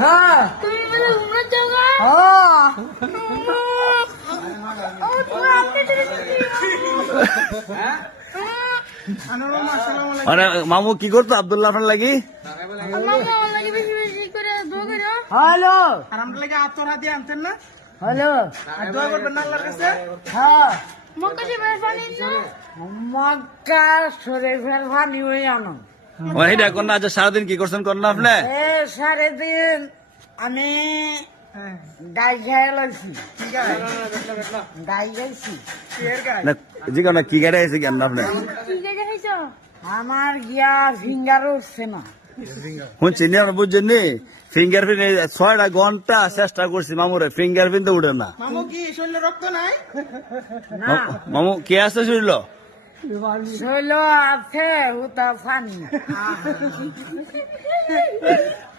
হ্যাঁ তুমি বলে ঘুমনা যাওগা ও তুমি আপনি মানে মামু কি করতো আব্দুল্লাহ আপনার লাগি? মামা লাগে বেশি বেশি করে দোয়া করো হ্যালো আর আমরা লাগে আতর হাতে আনতেন না হ্যালো আর দোয়া করবেন না আল্লাহর কাছে হ্যাঁ মক্কা সে পানি না মক্কা শরীফের পানি হয়ে আনো ওইটা কোন আজ সারাদিন কি করছেন কোন না আপনি? এ সারাদিন আমি ডাই খেয়ে লাগছি ডাই খাইছি না জিজ্ঞাসা না কি গাড়ি আছে কেন আপনি? কি জায়গা খাইছো আমার গিয়া ফিঙ্গার উঠছে না শুনছি নি আপনি বুঝছেন নি ফিঙ্গারপ্রিন্ট 6টা ঘন্টা চেষ্টা করছি মামুরে ফিঙ্গারপ্রিন্ট উঠে না। মামু কি শরীরে রক্ত নাই না মামু কে আছে শুনল? শৈল আছে উতা পানি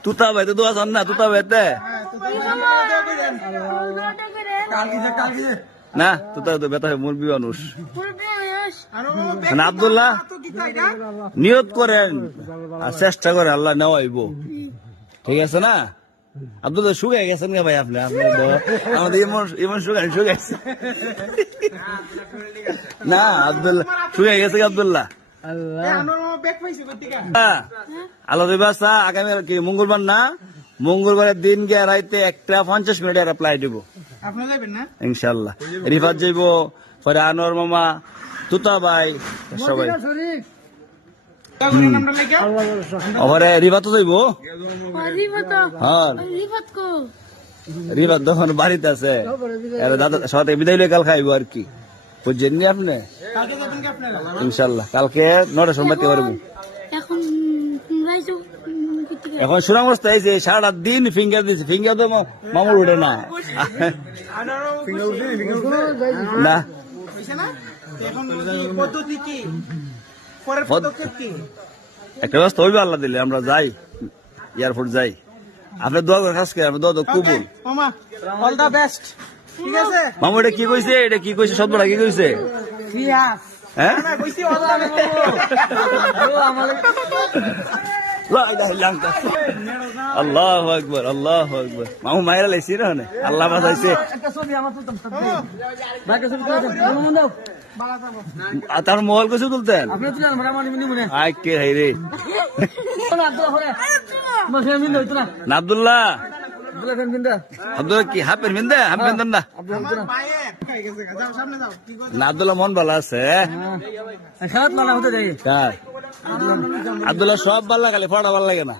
তুতা ভাই তো দোয়া চান না তুতা ভাইতে না তুতা তো বেতা মুরবি মানুষ। মানে আব্দুল্লাহ নিয়ত করেন আর চেষ্টা করেন আল্লাহ নেওয়াইব ঠিক আছে না? আব্দুল্লাহ শুকাই গেছেন গে ভাই আপনি আমাদের এমন শুকাইছে না আব্দুল্লাহ শুকাই গেছে আব্দুল্লাহ আল্লাহ দিবাসা আগামী কি মঙ্গলবার না মঙ্গলবারের দিন গিয়ে রাইতে 1:50 মিনিটের অ্যাপ্লাই দিব আপনি যাবেন না ইনশাল্লাহ। রিফাত যাইব পরে আনোয়ার মামা তুতা ভাই সবাই দোয়া করেন আমরা লাগে ওরে রিফাত যাইব রিফাত হ্যাঁ রিফাত কো রিফাত তখন বাড়িতে আছে এর দাদা সাথে বিদায় লয়ে কাল খাইবো আর কি বুঝছেন নি আপনি? কালকে যাবেন কি আপনারা ইনশাল্লাহ কালকে 9টার সময় বাড়তে পারবো। এখন রাইছো এখন সুনাম অবস্থা এই যে সারাটা দিন ফিঙ্গার দিচ্ছে ফিঙ্গার তো মামুর উঠে না না হইছে না এখন কি পদ্ধতি কি পরের পদক্ষেপ কি একটা ব্যবস্থা হইবে আল্লাহ দিলে আমরা যাই এয়ারপোর্ট যাই আপনি দোয়া করে কাজ করেন দোয়া তো কবুল। মামা অল দা বেস্ট ঠিক আছে মামু এটা কি কইছে শব্দটা কি কইছে? পিয়াস হ্যাঁ না কইছি অল দা আল্লাহু আকবার আল্লাহু আকবার মামু মায়েরা লাইছি না আল্লাহ বাঁচাইছে একটা ছবি আমার তুলতাম ভাইকে ছবি তুলতাম আর তার মোবাইল কইছে তুলতেন আপনি তুলেন ভরা মানে মিনি মনে আই কে হাই রে আব্দুল্লাহ করে মাসে মিন হইতো না না আব্দুল্লাহ আব্দুল্লাহ ফেন বিন্দা আব্দুল্লাহ কি হাফের মিন্দে হাফ মিন্দেন না আমার পায়ে খাই গেছে যাও সামনে যাও কি কর না আব্দুল্লাহ মন ভালো আছে খেলাত মানা হতে যাই কার আব্দুল্লাহ সব ভালো লাগে ফটা ভালো লাগে না